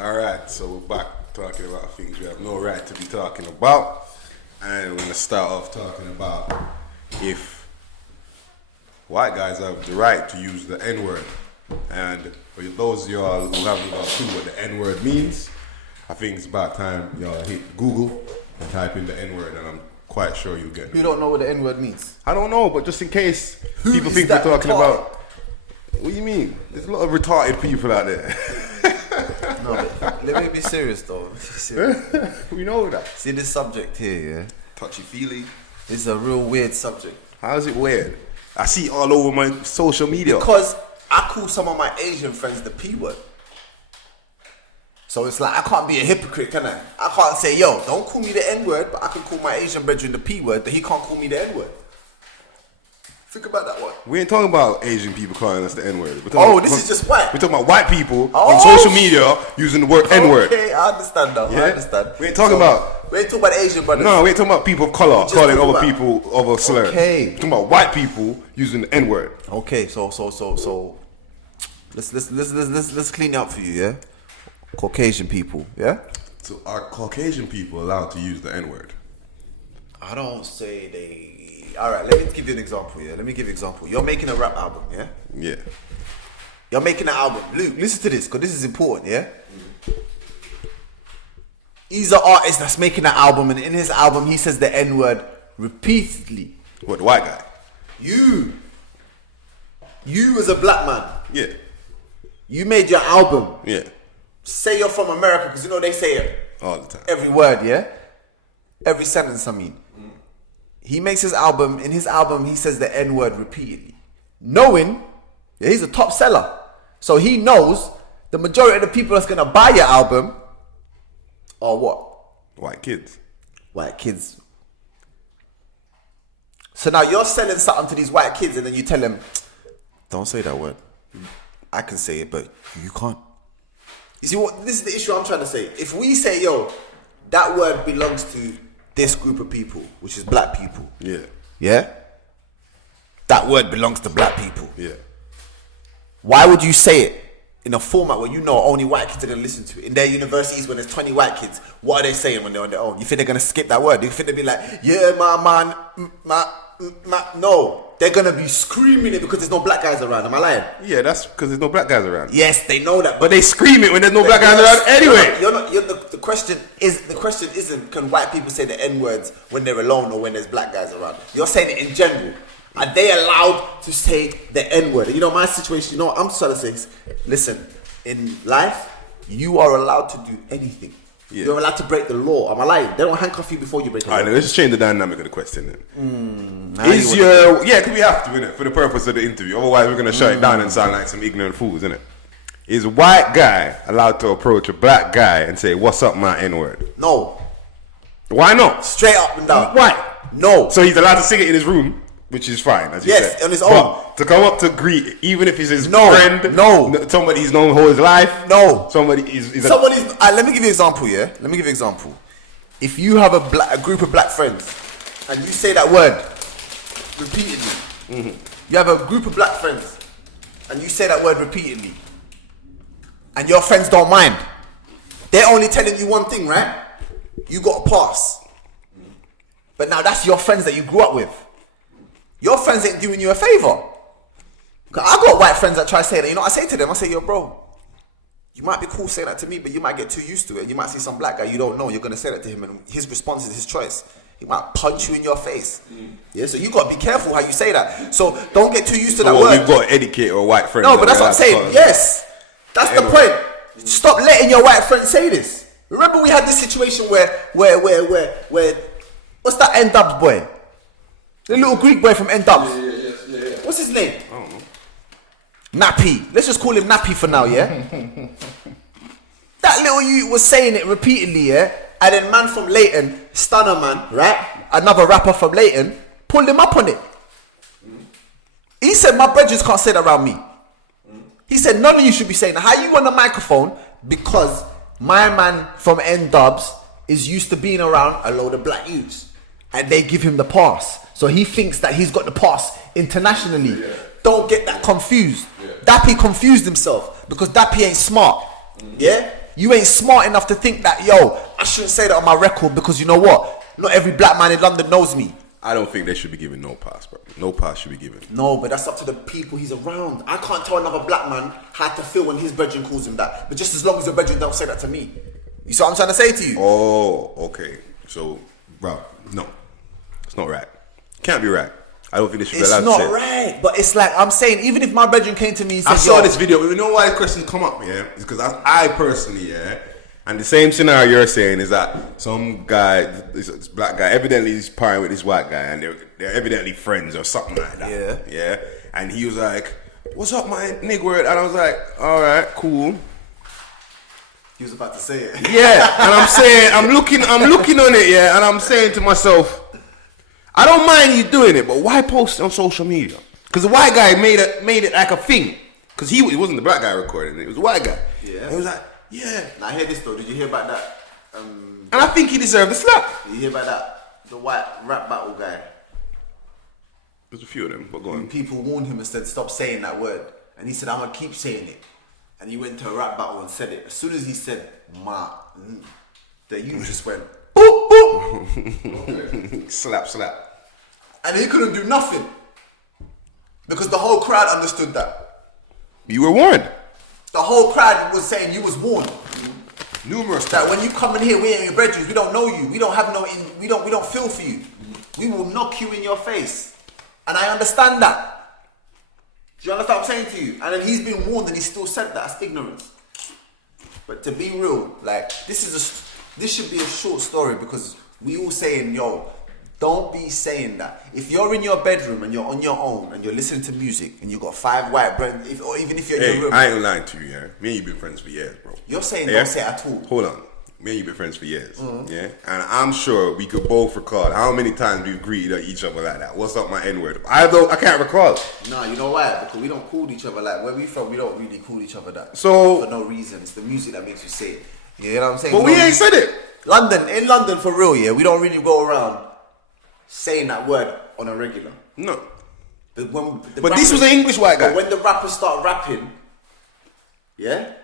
Alright, so we're back talking about things we have no right to be talking about. And we're going to start off talking about if white guys have the right to use the N-word. And for those of y'all who haven't got a clue what the N-word means, I think it's about time y'all hit Google and type in the N-word, and I'm quite sure you'll get it. You don't know what the N-word means? I don't know, but just in case Who people is think we're that talking retarded? about... What do you mean? There's a lot of retarded people out there. No, but let me be serious though. We know that. See this subject here, yeah? Touchy-feely. It's a real weird subject. How is it weird? I see it all over my social media. Because I call some of my Asian friends the P word. So it's like, I can't be a hypocrite, can I? I can't say, yo, don't call me the N word, but I can call my Asian brethren the P word, but he can't call me the N word. Think about that one. We ain't talking about Asian people calling us the N-word. This is just white. We're talking about white people Oh, on social media using the word N-word. Okay, I understand now. Yeah? I understand. We ain't talking about... We ain't talking about Asian brothers. No, we ain't talking about people of color Just calling talking other about- people other slurs. Okay. We're talking about white people using the N-word. Okay, so let's clean it up for you, yeah? Caucasian people, yeah? So are Caucasian people allowed to use the N-word? I don't say they. All right, let me give you an example. Yeah, let me give you an example. You're making a rap album, yeah? Yeah. You're making an album. Luke, listen to this, because this is important, yeah? He's an artist that's making an album, and in his album, he says the N-word repeatedly. What, the white guy? You as a black man, Yeah. you made your album. Yeah. Say you're from America, because you know they say it. All the time. Every word, yeah? Every sentence, I mean. He makes his album, in his album, he says the N-word repeatedly. Knowing, yeah, he's a top seller. So he knows the majority of the people that's gonna buy your album are what? White kids. White kids. So now you're selling something to these white kids and then you tell them, don't say that word. I can say it, but you can't. You see what, this is the issue I'm trying to say. If we say, yo, that word belongs to this group of people, which is black people. Yeah. Yeah? That word belongs to black people. Yeah. Why would you say it in a format where you know only white kids are going to listen to it? In their universities, when there's 20 white kids, what are they saying when they're on their own? You think they're going to skip that word? You think they'll be like, yeah, my man, no. They're going to be screaming it because there's no black guys around. Am I lying? Yeah, that's because there's no black guys around. Yes, they know that. But they scream it when there's no black guys around anyway. The question isn't can white people say the N-words when they're alone or when there's black guys around. You're saying it in general. Are they allowed to say the N-word? You know, my situation, you know what I'm trying to say is, listen, in life, you are allowed to do anything. Yeah. You're allowed to break the law. Am I lying? They don't handcuff you before you break the law. Alright, let's just change the dynamic of the question then. Now Is you your... Yeah, because we have to, innit? For the purpose of the interview. Otherwise, we're going to shut it down and sound like some ignorant fools, innit? Is a white guy allowed to approach a black guy and say, what's up, my N-word? No. Why not? Straight up and down. Why? No. So he's allowed to sing it in his room, which is fine, as you said. Yes, on his own. But to come up to greet, even if he's his No, friend, no. somebody he's known all his life, No. somebody is Somebody's. Let me give you an example, yeah? Let me give you an example. If you have a group of black friends and you say that word repeatedly, you have a group of black friends and you say that word repeatedly, and your friends don't mind, they're only telling you one thing, right? You got a pass. But now that's your friends that you grew up with. Your friends ain't doing you a favor. Cause I got white friends that try to say that. You know what I say to them? I say, yo, bro, you might be cool saying that to me, but you might get too used to it. You might see some black guy you don't know. You're going to say that to him, and his response is his choice. He might punch you in your face. Yeah, so you got to be careful how you say that. So don't get too used to that word. We've got to educate our white friends. No, but that's what I'm saying. Yes, that's the point. Stop letting your white friends say this. Remember, we had this situation where what's that N-Dubs boy? The little Greek boy from N-Dubs. Yeah. What's his name? I don't know. Nappy. Let's just call him Nappy for now, yeah? That little you was saying it repeatedly, yeah? And then man from Leighton, Stunner Man, right? Another rapper from Leighton, pulled him up on it. He said, my brethren can't say that around me. He said, none of you should be saying that. How you on the microphone? Because my man from N-Dubs is used to being around a load of black youths. And they give him the pass. So he thinks that he's got the pass internationally. Yeah. Don't get that confused. Yeah. Dappy confused himself because Dappy ain't smart. Yeah? you ain't smart enough to think that, yo, I shouldn't say that on my record because you know what? Not every black man in London knows me. I don't think they should be given no pass, bro. No pass should be given. No, but that's up to the people he's around. I can't tell another black man how to feel when his brethren calls him that. But just as long as your brethren don't say that to me. You see what I'm trying to say to you? Oh, okay. So, bro, no. It's not right. Can't be right. I don't think they should be allowed to say It's not right. But it's like, I'm saying, even if my brethren came to me and said, I saw yo, this video, but you know why the question come up, yeah? It's because I personally, yeah, and the same scenario you're saying is that some guy, this black guy, evidently he's partying with this white guy, and they're evidently friends or something like that. Yeah. And he was like, "What's up, my nigga?" And I was like, "All right, cool." He was about to say it. Yeah, and I'm saying, I'm looking on it, yeah, and I'm saying to myself, I don't mind you doing it, but why post it on social media? Because the white guy made it like a thing. Because it wasn't the black guy recording it, it was the white guy. Yeah. And he was like, yeah. Now hear this though, did you hear about that? And I think he deserved a slap. Did you hear about that? The white rap battle guy. There's a few of them, but go on. People warned him and said, stop saying that word. And he said, I'm gonna keep saying it. And he went to a rap battle and said it. As soon as he said, the youth just went, boop, boop. Slap. And he couldn't do nothing. Because the whole crowd understood that. You were warned. The whole crowd was saying you was warned. Numerous That times. when you come in here, we ain't your brethren, we don't know you. We don't have we don't feel for you. We will knock you in your face. And I understand that. Do you understand what I'm saying to you? And then he's been warned and he still said that. That's ignorance. But to be real, like, this should be a short story because we all saying, yo, don't be saying that. If you're in your bedroom and you're on your own and you're listening to music and you've got 5 white brethren, or even if you're in your room. I ain't lying to you, yeah. Me and you been friends for years, bro. You're saying Yeah? don't say it at all. Hold on. Me and you been friends for years, yeah? And I'm sure we could both recall how many times we've greeted each other like that. What's up, my N-word? I can't recall. Nah, you know why? Because we don't call each other like, where we from, we don't really call each other that. So- for no reason. It's the music that makes you say it. You know what I'm saying? But we ain't said it. In London, for real, yeah, we don't really go around saying that word on a regular. No. But this was an English white guy. But when the rappers start rapping, yeah?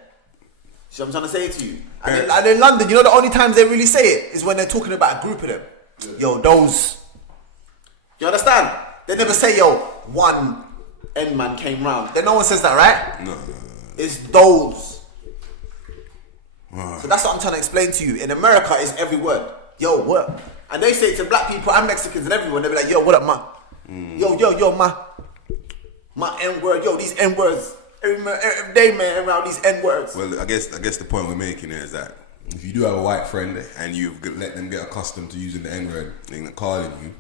See what I'm trying to say to you? And in London, you know the only times they really say it is when they're talking about a group of them. Yeah. Yo, those. You understand? They never say, yo, one N-man came round. Then no one says that, right? No. It's those. Wow. So that's what I'm trying to explain to you. In America, it's every word. Yo, what? And they say it to black people and Mexicans and everyone. They be like, yo, what up, man? Yo, my N-word. Yo, these N-words. Every day, man, around these N-words. Well, I guess the point we're making is that if you do have a white friend and you've let them get accustomed to using the N-word and calling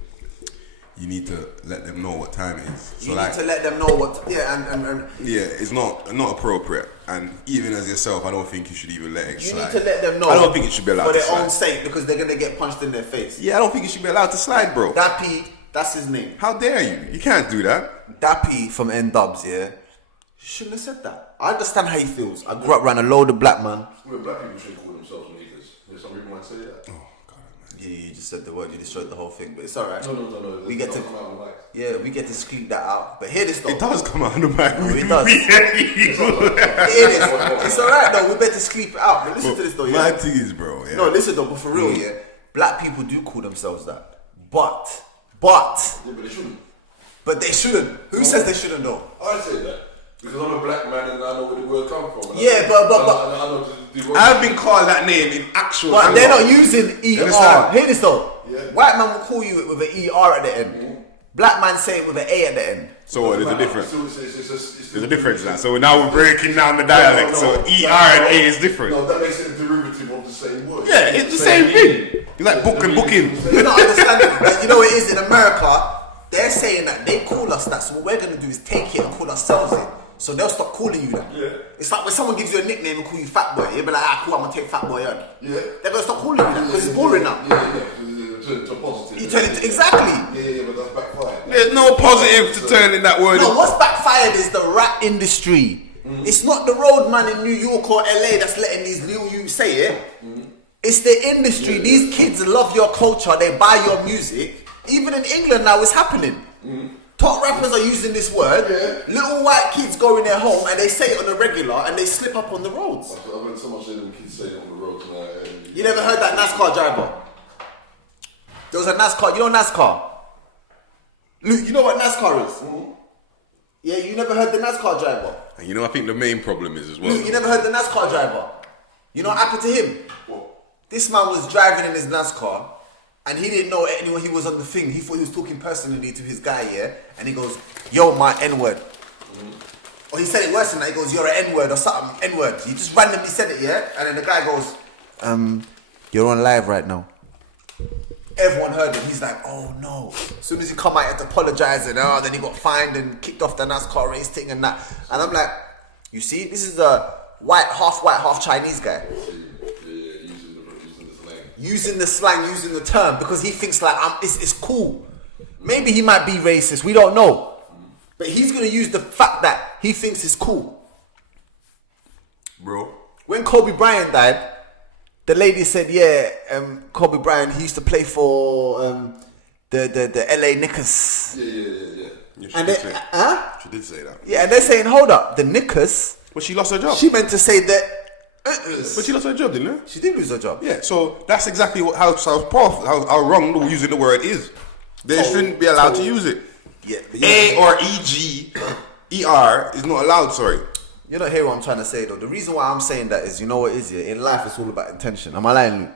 you need to let them know what time it is. So you need to let them know what, and yeah, it's not appropriate. And even as yourself, I don't think you should even let it slide. You need to let them know. I don't think it should be allowed for to their slide. own sake because they're gonna get punched in their face. Yeah, I don't think it should be allowed to slide, bro. Dappy, that's his name. How dare you? You can't do that. Dappy from N-Dubs, yeah. Shouldn't have said that. I understand how he feels. I grew up around a load of black man. Well, black people shouldn't call themselves niggas. There's some people might say that. Oh God, man. Yeah, you just said the word. You destroyed the whole thing, but it's alright. No. We get to come out of the mic. yeah, we get to sleep that out. But hear this though. It does come out of the mic. It does. Hear this. It's alright though. We better sleep it out. But listen to this though. My Yeah. thing is, bro. Yeah. No, listen though. But for real, yeah. Black people do call themselves that. But Yeah, but they shouldn't. they shouldn't. Who says they shouldn't though? I say that because I'm a black man and I know where the word comes from. And Yeah, I know the word. I've been called that name in actual. But anger. they're not using ER. understand? Hear this though. Yeah. White man will call you with an ER at the end. Black man say it with an A at the end. So what? There's a difference. It's There's a difference now. So now we're breaking down the dialect. No, So no. ER and A is different. No, that makes it a derivative of the same word. Yeah, it's the same thing. It's like book and booking. You're not understanding. Like, you know what it is in America? They're saying that they call us that. So what we're gonna do is take it and call ourselves it. So they'll stop calling you that. Yeah. It's like when someone gives you a nickname and call you Fat Boy. You'll be like, cool, I'm gonna take Fat Boy on. Yeah. They're gonna stop calling you that because it's boring now. Yeah. To positive. You turn it to, exactly. Yeah, but that's backfired. There's no positive to turning that word. No, what's backfired is the rap industry. It's not the road man in New York or LA that's letting these little you say it. It's the industry. These kids love your culture. They buy your music. Even in England now, it's happening. Top rappers are using this word. Yeah. Little white kids go in their home and they say it on the regular and they slip up on the roads. I've heard so much of them kids say it on the road tonight. You never heard that NASCAR driver? There was a NASCAR. You know NASCAR? Luke, you know what NASCAR is? Mm-hmm. Yeah, you never heard the NASCAR driver. And you know, I think the main problem is as well. Luke, you never heard the NASCAR driver. You know what happened to him? What? This man was driving in his NASCAR and he didn't know anyone he was on the thing. He thought he was talking personally to his guy, yeah? And he goes, yo, my N-word. Or he said it worse than that. He goes, you're an N-word or something, N-word. He just randomly said it, yeah? And then the guy goes, you're on live right now. Everyone heard it. He's like, oh no. As soon as he come out, he had to apologize and then he got fined and kicked off the NASCAR race thing and that. And I'm like, you see, this is a white, half Chinese guy. Using the slang, using the term, because he thinks like it's cool. Maybe he might be racist, we don't know. But he's gonna use the fact that he thinks it's cool. Bro. When Kobe Bryant died, the lady said, Kobe Bryant, he used to play for the LA Knickers. Yeah, And they, she did say that. Yeah, and they're saying, hold up, the Knickers. Well, she lost her job. She meant to say that. But she lost her job, didn't she? She did lose her job. Yeah, so that's exactly how how wrong using the word is. They shouldn't be allowed to use it. Yeah, A or E-G, E-R is not allowed, sorry. You don't hear what I'm trying to say though. The reason why I'm saying that is, you know what it is, yeah? In life, it's all about intention. Am I lying, Luke?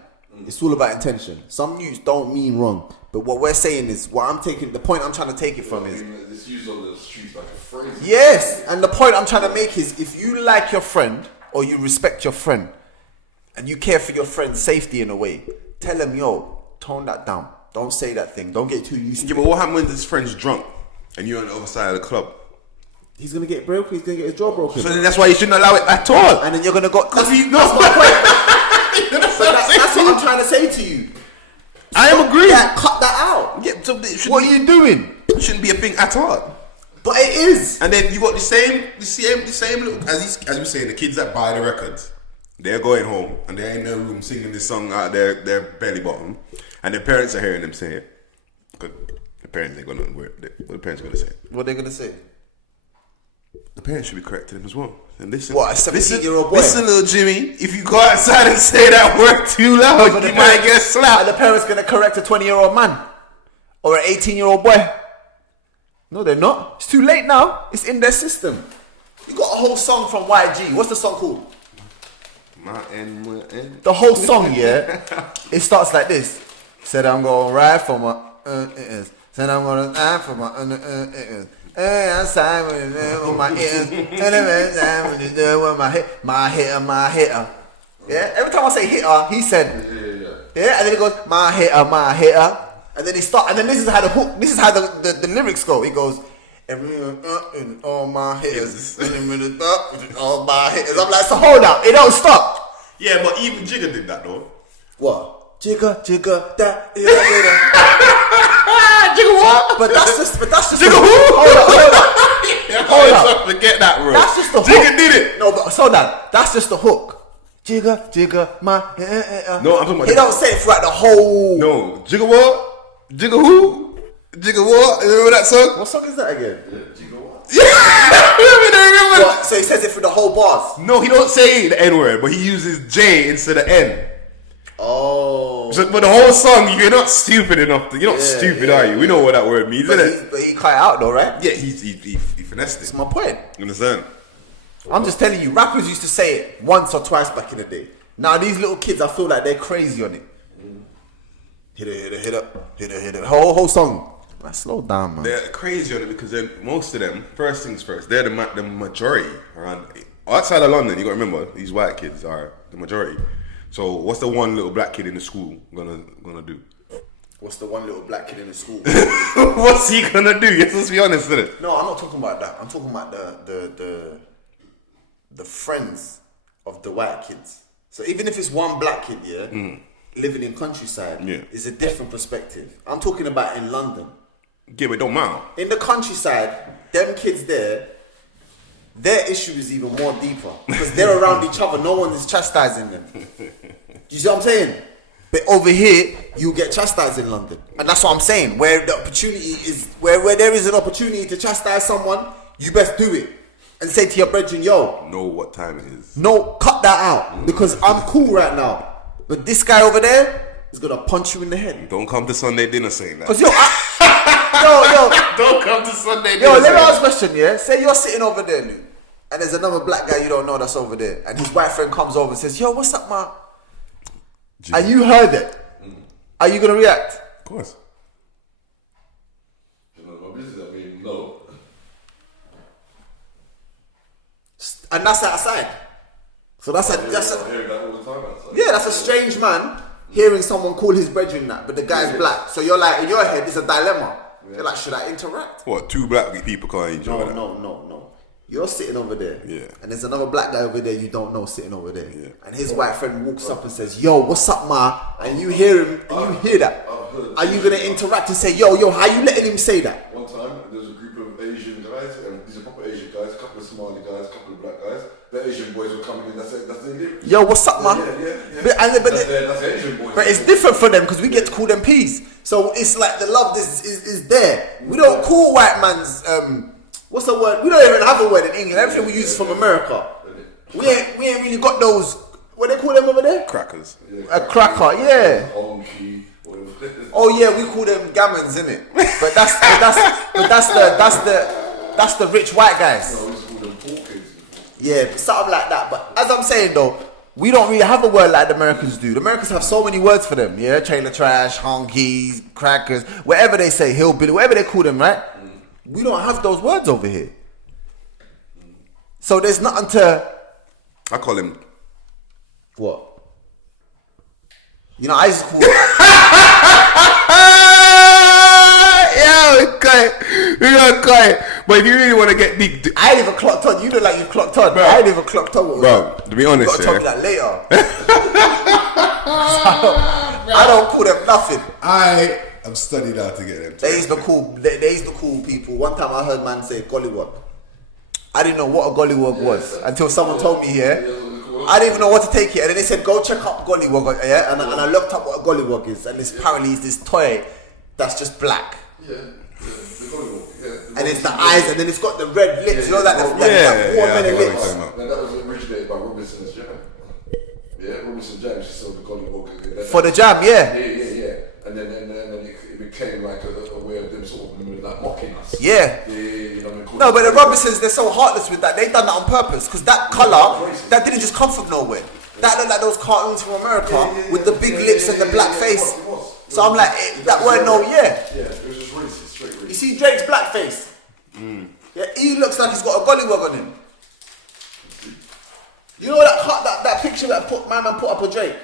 It's all about intention. Some news don't mean wrong. But what we're saying is, the point I'm trying to take it from is, It's used on the streets like a phrase. yes, and the point I'm trying to make is, if you like your friend, or you respect your friend, and you care for your friend's safety in a way, tell them, yo, tone that down. Don't say that thing. Don't get too used to Yeah, it. but what happens when his friend's drunk and you're on the other side of the club? He's gonna get broken. He's gonna get his jaw broken. So then that's why you shouldn't allow it at all. And then you're gonna go. That's That's my point. That's what I'm trying to say to you. I am agreeing. Yeah, cut that out. Yeah, so it What are you doing? shouldn't be a thing at all. But it is. And then you got the same little, as we saying, the kids that buy the records, they're going home and they're in their room singing this song out of their belly button, and their parents are hearing them say it. Because the parents ain't gonna what the parents are gonna say. What are they gonna say? The parents should be correcting them as well. And listen, What, a 17-year-old boy? Listen, little Jimmy, if you go outside and say that word too loud, But you might get Are slapped. the parents gonna correct a 20-year-old man or an 18-year-old boy? No, they're not. It's too late now. It's in their system. You got a whole song from YG. What's the song called? My N. The whole song, yeah, it starts like this. Said I'm gonna ride for my Said I'm gonna ride for my I'm signing with my ears. With my hitter. Yeah, every time I say hitter, he said, yeah, and then he goes, my hitter. And then and then this is how the hook, this is how the lyrics go. He goes, all my hitters, all my hitters. I'm like, so hold up, it don't stop. Yeah, but even Jigga did that though. What? Jigga, that. Jigga what? But that's just Jigga who? Hold up. Forget that, bro. That's just the hook. Jigga did it. No, but slow down. That's just the hook. Jigga, my. No, I'm talking about. He don't say it throughout the whole. No, Jigga what? Jigga who? Jigga what? You remember that song? What song is that again? Remember? What? So he says it through the whole bars. No, he don't say the N word, but he uses J instead of N. Oh. So, but the whole song, you're not stupid enough. You're not stupid, yeah, are you? We know what that word means, But isn't it? he cut it out though, right? Yeah, he finessed That's it. my point. You understand? I'm just telling you, rappers used to say it once or twice back in the day. Now these little kids, I feel like they're crazy on it. Hit it. Whole song. Man, slow down, man. They're crazy on it because then most of them, first things first, they're the majority around. Outside of London, you got to remember, these white kids are the majority. So what's the one little black kid in the school gonna do? What's the one little black kid in the school? What's he gonna do? You're supposed to be honest with it. No, I'm not talking about that. I'm talking about the friends of the white kids. So even if it's one black kid, living in countryside, is a different perspective. I'm talking about in London. Yeah, but it don't matter. In the countryside, them kids there, their issue is even more deeper because they're around each other. No one is chastising them. Do you see what I'm saying? But over here, you get chastised in London. And that's what I'm saying. Where the opportunity is, where there is an opportunity to chastise someone, you best do it. And say to your brethren, yo, Know what time it is. no, cut that out. Because I'm cool right now. But this guy over there is going to punch you in the head. Don't come to Sunday dinner saying that. Because, yo, Don't come to Sunday dinner yo, let saying me ask a that. question, yeah? Say you're sitting over there, Lou, and there's another black guy you don't know that's over there. And his white friend comes over and says, yo, what's up, man? And you heard it. Are you going to react? Of course. You know, my business, I mean, no. And that's outside. So that's I a hear that all the time outside. yeah, that's a strange man hearing someone call his brethren that, but the guy's black. So you're like, in your head, it's a dilemma. You're like, should I interact? What, two black people can't enjoy that? No. You're sitting over there. Yeah. And there's another black guy over there you don't know sitting over there. Yeah. And his white friend walks up and says, yo, what's up, ma? And you hear him, and you hear that. I've heard Are you going to interact and say, yo, how you letting him say that? One time, there was a group of Asian guys, and these are proper Asian guys, a couple of Somali guys, a couple of black guys. The Asian boys were coming in, that's their lyrics. Yo, what's up, ma? Yeah. But That's Asian boys. But it's different for them because we get to call them peas. So it's like the love is there. We don't call white man's what's the word? We don't even have a word in England. Everything we use is from America. We ain't really got those. What they call them over there? Crackers. A cracker, yeah. Honky, whatever. Oh yeah, we call them gammons, innit? But that's the rich white guys. No, we just call them porkies. Yeah, something like that. But as I'm saying though, we don't really have a word like the Americans do. The Americans have so many words for them. Yeah, trailer trash, honkies, crackers, whatever they say, hillbilly, whatever they call them, right? We don't have those words over here. So there's nothing to I call him. what? You know, I used to call. We got quiet. But if you really want to get deep, I ain't even clocked on. You look like you've clocked on. I ain't even clocked on. What was bro, that? to be You honest, gotta tell me yeah, that later. I don't call them nothing. I am studying how to get them. They used to call people. One time I heard man say gollywog. I didn't know what a gollywog was until someone told me here. I didn't even know what to take it, and then they said go check up gollywog. Yeah, and I looked up what a gollywog is, and it's apparently it's this toy that's just black. Yeah, the Hollywood, yeah. And it's the eyes, and then it's got the red lips. You know, like the I watermelon know what you're lips. talking about. Now that was originated by Robinson's Jam. Yeah, Robinson's Jam, she sold the Gollywog. For the jam, yeah. Yeah. And then it became like a way of them sort of like mocking us. Yeah. You know what I mean? No, but the Robinsons, they're so heartless with that. They done that on purpose because that color, that didn't just come from nowhere. That looked like those cartoons from America with the big lips and the black face. It was. So I'm like, that word, no, yeah. Yeah, it was just racist, straight You racist. see Drake's black face? Yeah, he looks like he's got a gollywog on him. You know that picture that my man put up of Drake?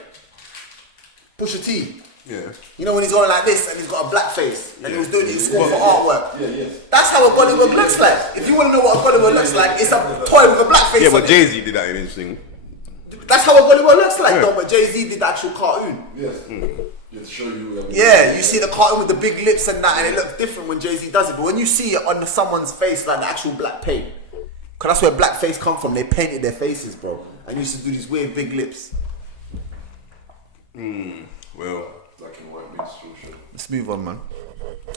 Pusha T. Yeah. You know when he's going like this and he's got a black face and he was doing it in school for artwork. Yeah. That's how a gollywog looks like. If you want to know what a gollywog looks like, it's a toy with a black face Yeah, on but it. Jay-Z did that in his thing. That's how a gollywog looks like Yeah. though, but Jay-Z did the actual cartoon. Yes. Just to show you. Yeah, you see the cartoon with the big lips and that, and it looks different when Jay-Z does it. But when you see it on someone's face, like the actual black paint, because that's where blackface come from. They painted their faces, bro, and used to do these weird big lips. Well, Black and white minstrel. Let's move on, man.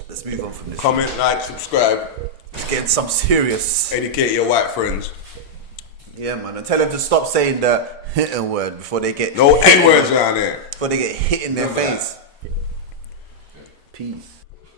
Let's move on from this. comment, like, subscribe, Let's get into some serious. educate your white friends. Yeah, man, and tell them to stop saying the hitting word before they get No N words around there. before they get hit in their face. Peace.